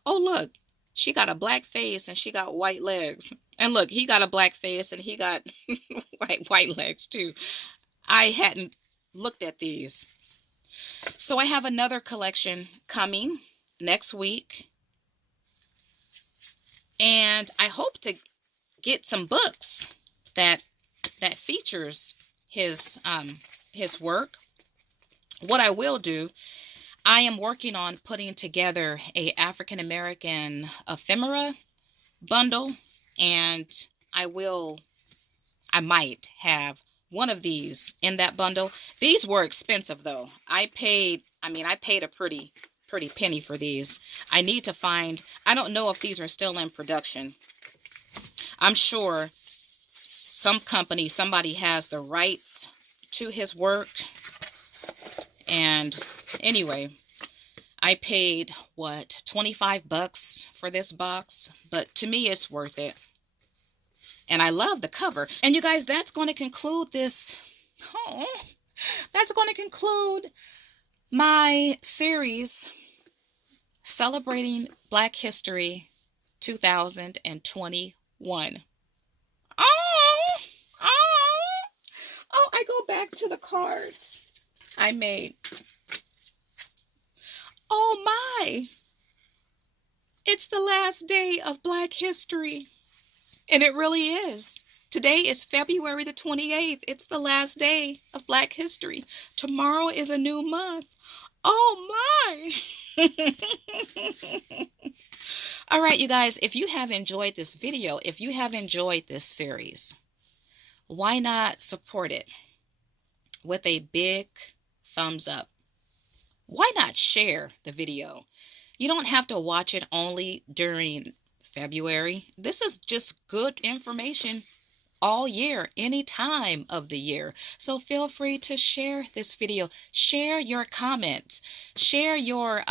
Oh, look, she got a black face and she got white legs. And look, he got a black face and he got white legs too. I hadn't looked at these. So I have another collection coming next week. And I hope to get some books that features his work. What I will do, I am working on putting together a African American ephemera bundle, and I might have one of these in that bundle. These were expensive though. I paid a pretty penny for these. I need to find, I don't know if these are still in production. I'm sure somebody has the rights to his work. And anyway, I paid, what, $25 for this box? But to me, it's worth it. And I love the cover. And you guys, that's going to conclude this. That's going to conclude my series celebrating Black History 2021. Oh, oh, oh, I go back to the cards I made. Oh my, it's the last day of Black History. And it really is. Today is February the 28th. It's the last day of Black History. Tomorrow is a new month. Oh my. All right, you guys, if you have enjoyed this video, if you have enjoyed this series, why not support it with a big thumbs up? Why not share the video? You don't have to watch it only during February. This is just good information all year, any time of the year. So feel free to share this video. Share your comments. Share your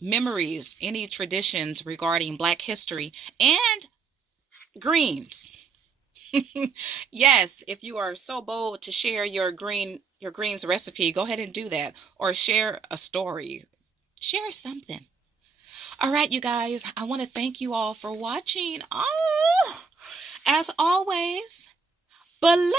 memories, any traditions regarding Black history, and greens. Yes, if you are so bold to share your greens recipe, go ahead and do that, or share a story. Share something. All right, you guys, I want to thank you all for watching. Oh, as always, blessings.